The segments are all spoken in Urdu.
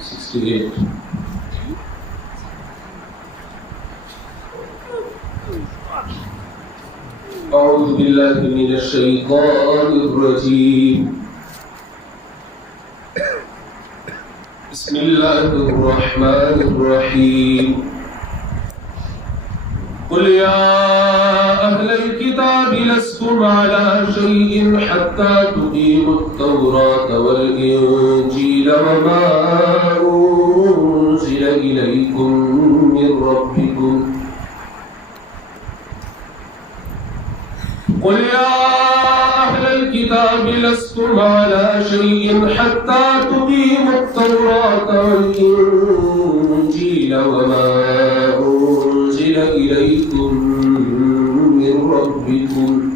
68। أعوذ بالله من الشيطان الرجيم بسم الله الرحمن الرحيم قل يا أهل الكتاب لستم على شيء حتى تقيموا التوراة والإنجيل وما أنزل إليكم من ربكم قل يا أهل الكتاب لستم على شيء حتى تقيموا التوراة والإنجيل وما أنزل إليكم من ربكم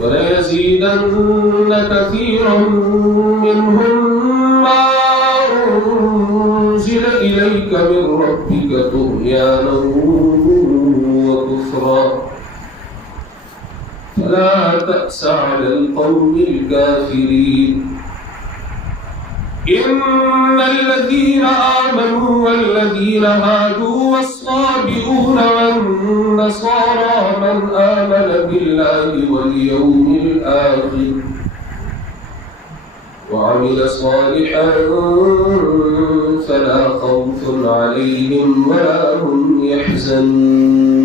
وليزيدن كثيرا منهم ما أنزل إليك من ربك طغيانا وكفرا فلا تأس على القوم الكافرين إن الذين آمنوا والذين هادوا والصابئون والنصارى من آمن بالله واليوم الآخر وعمل صالحا فلا خوف عليهم ولا هم يحزنون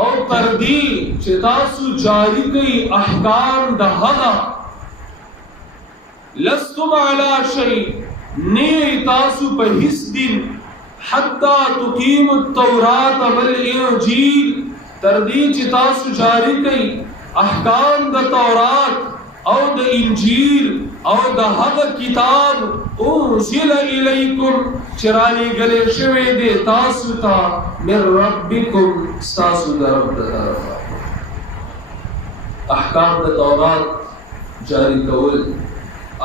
او تردی چې تاسو جاری کړئ احکام د هغه لستم علی شیء نه تاسو په هیڅ دین حتی تقیم التوراة والانجیل تردی چې تاسو جاری کړئ احکام د تورات او د انجیل او د هغه کتاب انزل الیکم چرالی گلے شوی دے تاسو تا من ربکم ستاسو در رب در طرفا احکام د تورات جاری کول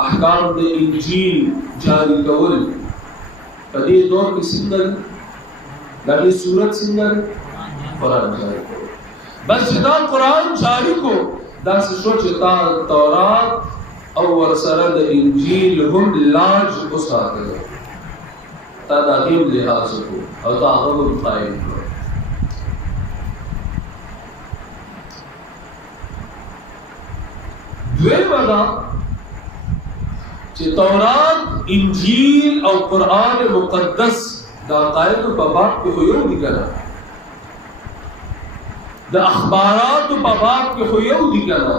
احکام د انجیل جاری کول پدې دور کې څنګه دغه صورت څنګه قرآن جاری کول بس دا قرآن جاری کو دا څه چې تا تورات او ورسره د انجیل هم لاج وساته تا دا هم لحاظ کو او تا هغه قائم کړ دویمه دا چې تورات انجیل او قرآن مقدس دا قائد په باب کې خو یو دي کنه د اخبارات په باب کې خو یو دي کنه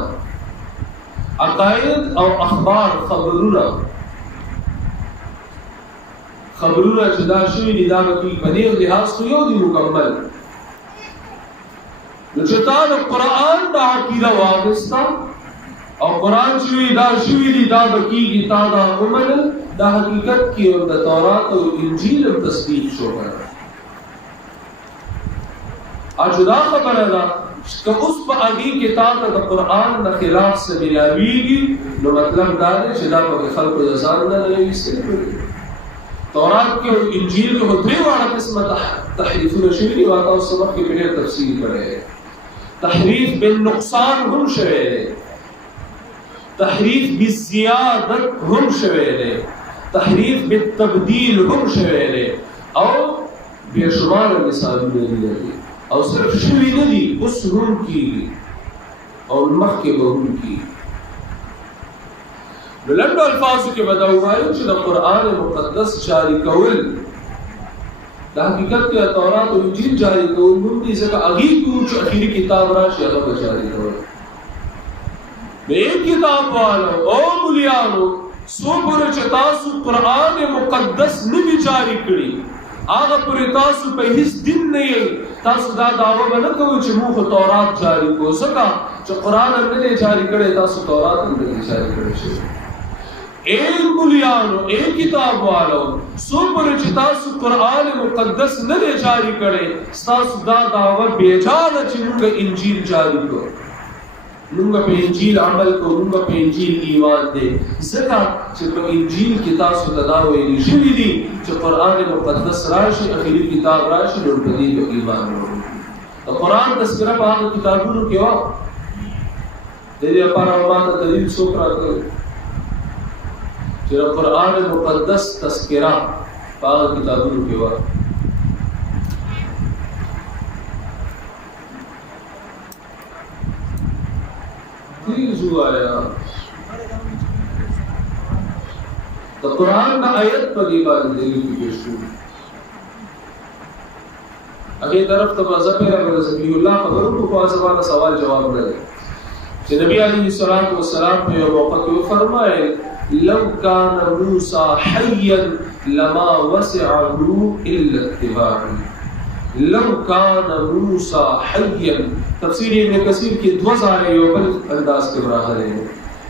عقائد او اخبار خبرونه چې دا شوي دي دا به په دې لحاظ خو یو دي مکمل نو چې تا د قرآن د عقیده واغسته او قرآن چې دا شوي دي دا به کېږي تا دا ومنل دا حقیقت کې د تورات او انجیل هم تصدیق شو کنه اجدا خبره ده که اوس په هغې کې تا ته د قرآن د خلاف څه ملاویږي نو مطلب دا دی چې دا به خلکو د ځان نه راویستل کړي تورات کې او انجیل کې خو درې واړه قسمه تحریفونه شوي دي ما تاسو سبق کې ډېر تفصیل کړی دی تحریف بالنقصان هم شوی دی تحریف بالزیادت هم شوی دی تحریف بالتبدیل هم شوی دی او بېشماره مثالونه دي او صرف شوی نه دي اوس هم کېږي او مخکې به هم کېږي نو لنډو الفاظو کې به دا ووایو چې د قرآن مقدس جاری کول د حقیقت کې تورات او انجیل جاری کول هم دي ځکه هغې کې چې اخري کتاب راشي هغه به جاری کول د یو کتاب والو او مولیانو څو پورې چې تاسو قرآن مقدس نه وي جاری کړي هغه پورې تاسو په هیڅ دین نه یې تاسو دا دعوه به نه کوئ چې موږ تورات جاری کوو ځکه چې قرآن هم نه دی جاری کړی تاسو تورات هم نه دی جاری کړی شوی اے مولیانو اے کتاب والو څو پورې چې تاسو قرآن مقدس نه دی جاری کړی ستاسو دا دعوه بېجا ده چې موږ انجیل جاری کړو موږ په انجیل عمل کوو موږ په انجیل ایمان دی ځکه چې په انجیل کې تاسو ته دا ویلي شوي دي چې قرآن مقدس راشي اخري کتاب راشي نو په دې به ایمان وروړو د قرآن تذکره په هغه کتابونو کې وه د دې لپاره ما ته دلیل څوک راکړی چې د قرآن مقدس تذکره په هغه کتابونو کې وه تیزو آیا د قرآن د آیت په دې باندې دلیل پیش شو هغې طرف ته به زه پیغمبر ذبیح الله خبرو کو په زمانه سوال جواب نه دی چې نبی علیه الصلاة والسلام په یو موقع کې وفرمایل لو كان موسى حيا لما وسعه الا اتباعي لو كان موسى حيا تفسیر ابن کثیر کی دو ځای یو بل انداز کې راغلی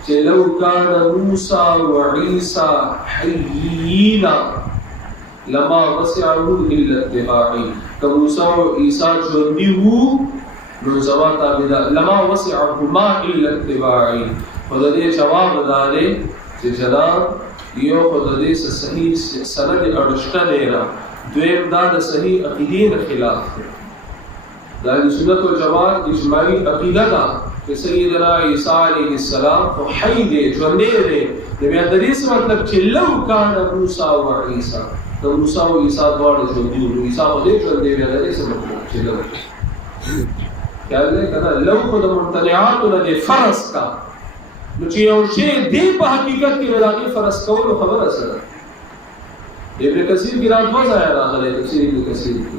چې لو كان موسى وعيسى حيينا لما وسعه الا اتباعي که موسی او عیسی ژوندي وو نو زما تابعدار لما وسعهما الا اتباعي خو د دې جواب دا دی چې جناب یو خو د دې صحیح سند اړشته دی نه دویم دا د صحیح عقیدې نه خلاف دی دا د سنت والجماعت اجماعي عقیده ده چې سیدنا عیسی علیه السلام خو حی دی ژوندی دی د بیا د دې څه مطلب چې لو کان موسی و عیسی د موسی او عیسی دواړه ژوندي وو عیسی خو دې ژوندی بیا د دې څه مطلب چې لو خیال دی که نه لو خو د ممتنعاتو نه دی فرض کا نو چې یو شی دی په حقیقت کې د هغې فرض کولو خبره سره ابن کثیر کی رات دوه ځایه راغلی تفسیر ابن کثیر کې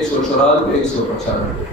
194 195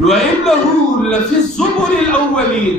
وَإِنَّهُ لَفِي الزُّبُرِ الْأَوَّلِينَ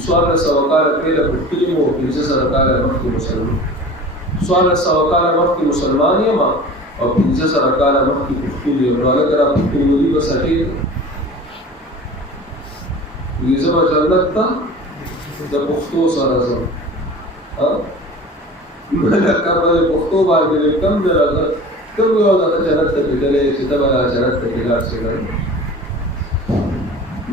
سؤال سوکار پیدا پختلی مو پنځه سرکار مخکې مسلمان سؤال سوکار مخکې مسلمان یم او پنځه سرکار مخکې پختلی یم نو هغه را پختلی ودی بس اټی یزما جنت ته د پختو سره زم ها مله کبه پختو باندې کم درغه کوم یو د جنت ته بدلې چې دا جنت ته لار شي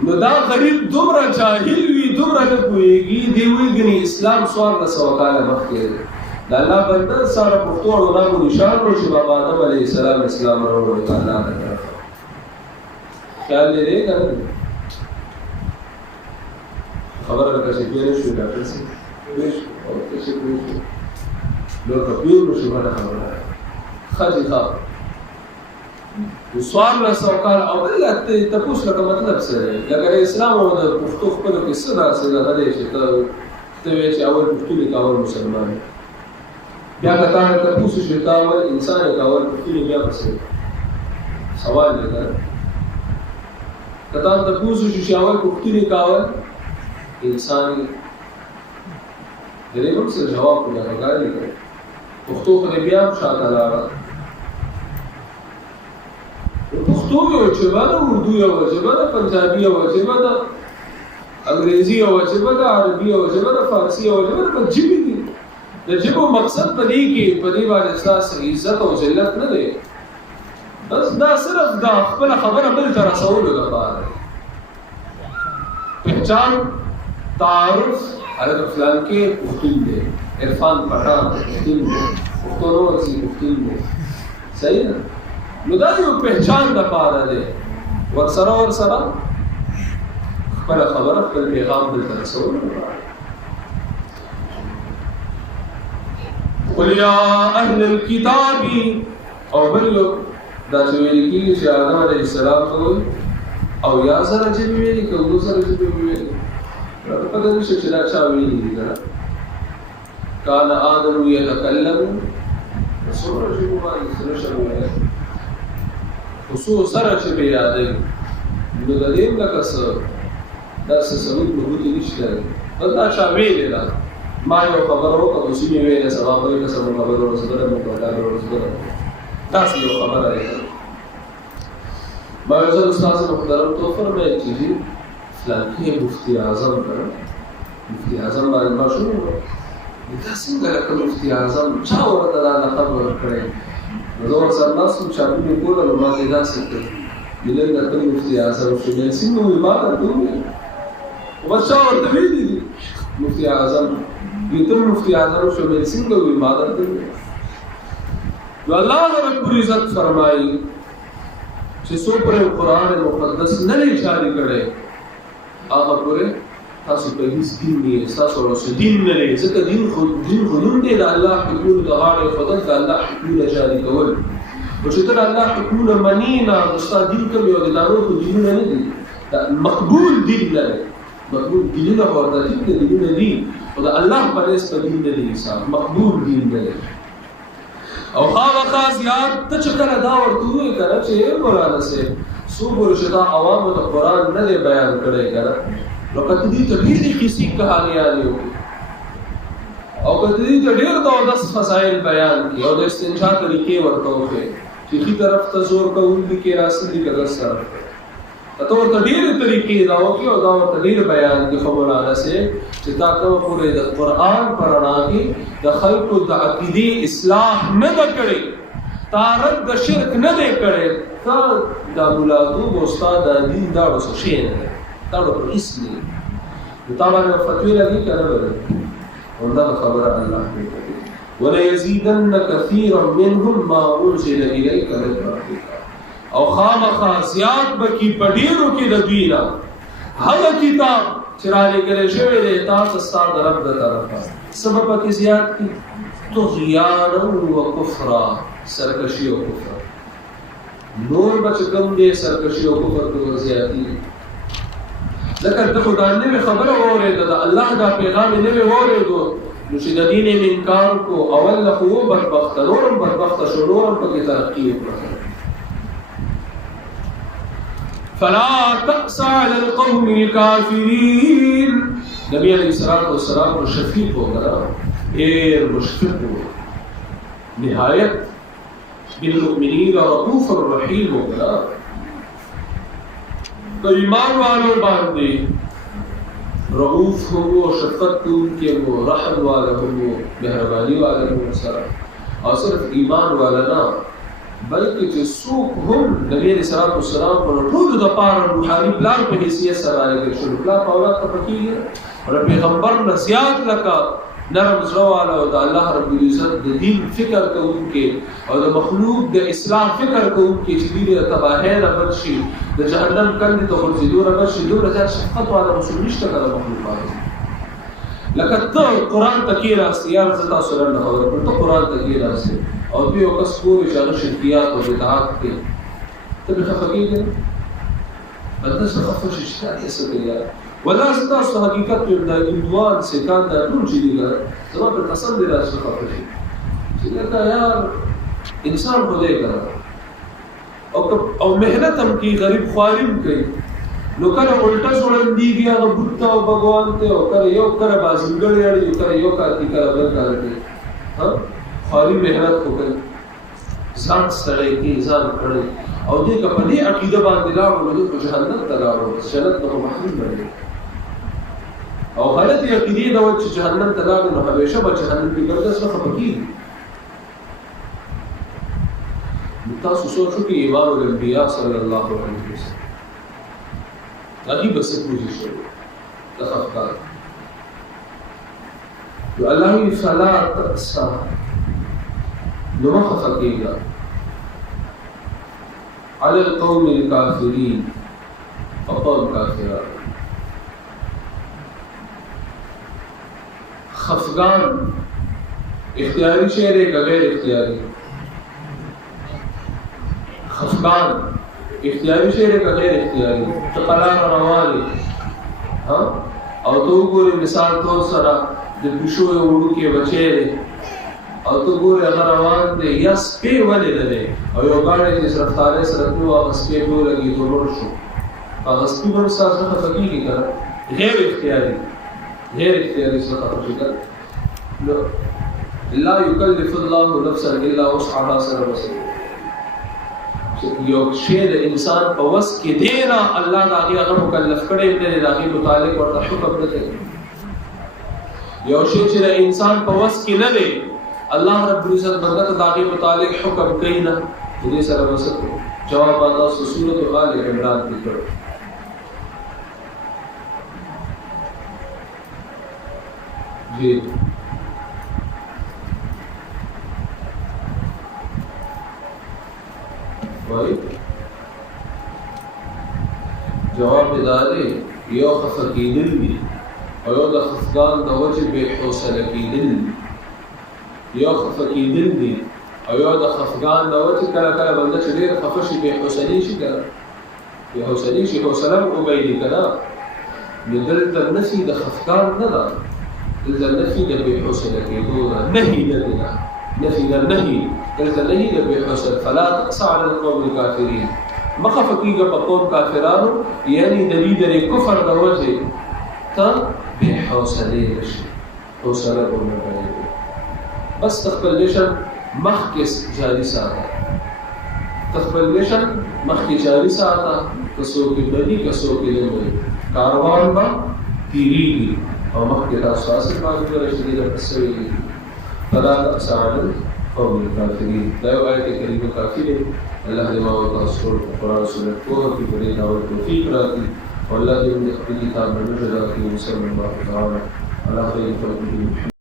نو دا غریب دومره جاهل وی دومره نه پوهیږي دی ویګنی اسلام سوال له سوکاله مخکې د الله بنده سره پښتو علماء نشان کړو چې بابا آدم علیه السلام اسلام راوړ ته الله تعالی خیال لري کنه خبره لکه چې پیل شو ډاکټر سي پیش او څه پیش نو کپیور نو شو باندې خبره خاصه ښه سوال له سوال او بل ته پوښتنه لکه مطلب څه دی لکه اسلام او د پښتو خپل کې څه راځي دا دی چې ته وایې چې اول پښتو لیکاول مسلمان بیا کته ته پوښتنه چې تا اول انسان لیکاول پښتو بیا پسې سوال دی کته ته پوښتنه چې اول پښتو لیکاول انسان دې کوم څه جواب کوي راغلی پښتو خو بیا شاته لاړه پښتو یو ژبه ده اردو یو ژبه ده پنجابي یو ژبه ده انګریزي یو ژبه ده عربي یو ژبه ده فارسي یو ژبه ده ژبې دي د ژبو مقصد په دې کې په دې باندې اساس عزت او ذلت نه دی بس دا صرف دا خپل خبره بل تر رسولو لپاره پہچان تعارف هغه فلان کې پښتون دی عرفان پټان پښتون دی پښتون ورسي پښتون دی صحیح ده نو دا یو پہچان د پاره دی ورسره خپل خبره خپل پیغام بل تر رسولو قل یا اهل الكتاب او بل دا چې ویل کېږي چې آدم علیه السلام او یا سره چې ویلي که ورو سره چې ویلي پته نشته چې دا چا ویلي دي که نه کان آدم یتکلم څومره ژبو باندې سره شوی دی خو څو سره چې به یادوي نو د دې لکه څه داسې ثبوت ثبوت نشته دا چا ویلې ده ما یو خبره وکړه اوس مې ویلې سبا بلې قسم خبره ورسېدله مو دا ورسېدله داسې یو خبره ده ما یو ځل استاد محترم تو فرمایي چې فلان کې مفتی اعظم کړه مفتی اعظم باندې ما شروع کړه دا څنګه لکه مفتی اعظم چا ورته دا لقب ورکړی نو زه ورسره ناست وم چاپونه یې کوله نو ما ته یې داسې کړل ملل درته مفتی اعظم شو بیا څنګه وویل ما درته وویل خو بس چا ورته ویلي دي مفتی اعظم وي ته مفتی اعظم شو بیا څنګه وویل ما درته وویل نو الله رب العزت فرمایي چې څو پرې قرآن مقدس نه لري جاری کړي هغه پرې تاسو په هیڅ دین نه تاسو ورسره دین نه لري ځکه دین خو نوم دی د الله حکمونه د هغه فضل د الله حکمونه جاری کول او چې تر الله حکمونه منی نه د استاد دین کوي او د نارو دینونه نه دي دا مقبول دین نه دی مقبول دینونه ورته دي دینونه دي او د الله په نسبت دین نه دي حساب مقبول دین نه دی او خامخا زیات ته چې کله دا ورته وایي که نه چې مولانا صاحب څو پورې چې دا عوامو ته قرآن نه دی بیان کړی که نه نو که ته دې ته ډېرې کیسې کهانیانې وکړي او که ته دې ته ډېر دودس فضایل بیان کړي او د استنجا طریقې ورته وښیې چې ښي طرف ته زور کوونکي کې راسلي که دس طرف ته ته ورته ډېرې طریقې دا وکړي او دا ورته ډېر بیان کړي خو مولانا صاحب چې تا کومه پورې د قرآن په رڼا کې د خلکو د عقیدې اصلاح نه ده کړې تا رد د شرک نه دی کړی تا د مولاتوب او ستا د دین داړو څه شی نه دی داړو په هېڅ نه دي نو تا باندې فتوې لګي که نه به لګي همدغه خبره الله کوي وليزيدن كثيرا منهم ما انزل اليك من ربك او خامخا زیات بکی په ډېرو کې د دوی نه هغه کتاب چې رالیږلی شوی دی تا ته ستا د رب د طرفه څه به پکې زیات کړي طغیانا وکفرا سرکشي او کفر نور به چې کوم دی سرکشي او کفر کې زیاتي ځکه ته خو دا نوې خبره واورېده د الله دا پیغام یې نوې واورېدو نو چې د دین یې انکار کو اول نه خو و بدبخته نور هم بدبخته شو نور هم پکې ترقي وکړه فلا تأس على القوم الكافرين نبی علیہ الصلوۃ والسلام شفیق وغیرہ مشفق نهایت بالمؤمنین رؤوف الرحیم وغیرہ تو ایمان والوں باندې رؤوف ہو شفقت ان کے وہ رحم والا ہو مہربانی والا ہو سره اور صرف ایمان والا نہ بلکې چې څوک هم نبی علیہ الصلوۃ والسلام په ټول د پاره روحاني پلان په حیثیت سره راغلی شو پلان په اولاد ته پکې او پیغمبر نصیحت لکه نرم زړه والا او د الله رب العزت د دین فکر کوونکي او د مخلوق د اصلاح فکر کوونکي چې دې تباهی نه بچ شي د جهنم کندې ته ورځېدو نه بچ شي دومره زیات شفقت والا رسول نشته که د مخلوقاتو لکه ته قرآن ته کېناستې یار زه تاسو لنډه خبره کړم ته قرآن ته کېناستې او دوی یو کس ګوري چې هغه شرکیات او بدعات کوي ته پرې خفه کېږې بدنه خفه شي چې تا دې څه کوي یار والله زه تاسو ته حقیقت وایم دا هندوان سیکان دا ټول چې دي کنه زما پر قسم دی راشي خفه شي چې دا یار انسان خو دی کنه او محنت هم کوي غریب خواري هم کوي نو کله الټه ځوړندېږي هغه بت ته او بګوان ته او کله یو کله بازنګړی اړي یو کله یو کار کوي کله بل کار کوي خواري محنت خو کوي ځان ستړی کوي ځان کړی او دې که په دې عقیده باندې لاړو نو په جهنم ته لاړو جنت نه خو محروم دی او غلط عقیدې نه و چې جهنم ته لاړو نو همیشه به جهنم کې ګرځي څه خفه کېږي تاسو سوچ وکړئ امام الانبیاء صلی الله علیه وسلم هغه بس کوشش وکړي د خفقان نو الله یې فلا تأسا نو مه خفه کېږه على القوم الكافرين فقوم كافران خفقان اختیاری شعر ہے کہ غیر اختیاری خفقان اختیاری شعر ہے کہ غیر اختیاری تقلان روانی او تو گوری مثال طور سرا د پشو وړو کې بچی دی او تو ګورې هغه روان دی یا سپی ولې نه دی او یو ګاډی چې رفتارۍ سره تلو هغه سپی پې ولګېدو لوړ شو هغه سپي به ستا زړه خفه کېږي که نه غیر اختیاري زړه خفه شي که نه لا یکلف الله نفسا الا وسعها سره وسع یو شی د انسان په وس کې دی نه الله د هغې هغه مکلف کړی دی د هغې متعلق ورته حکم نه کوي یو شی چې د انسان په وس کې نه دی الله رب العزت بنده ته د هغې متعلق حکم کوي نه د دې سره به څه کوو جواب به تاسو سورت آل عمران کې کړو جی وای جواب داري یو خفه کېدل دي او یو د خفګان د وجې بې حوصله کېدل یو خفه کېدل دي او یو د خفګان د وجې کله کله بنده چې ډېر خفه شي بې حوصلې شي که نه بې حوصلې شي حوصله هم وبایلي که نه نو دلته نفي د خفګان نه ده دلته نفي د بې حوصله کېدو ده نهي نه دی نه نفي د نهي دلته نهي د بې حوصله فلا تقسى على القوم الكافرين مه خفه کېږه په قوم کافرانو یعنې د دوی د کفر د وجې ته بې حوصلې نه شي حوصله به ونه بایلي بس تخپل لیشن مخکې جاري ساته تخپل لیشن مخکې جاري ساته که څوک یې بدي که څوک یې نه بدي کاروان به تېرېږي او مخکې تاسو حاصل باندې ورشي د پسوي فلا تأسى على القوم الكافرين دا یو آیت کریمه کافي دی الله دې ما او تاسو ټول په قرآن سنت پوهه کړي په دې ډول توفیق راکړي او الله دې موږ خپل کتاب باندې راکړي صلی الله تعالی علیه وسلم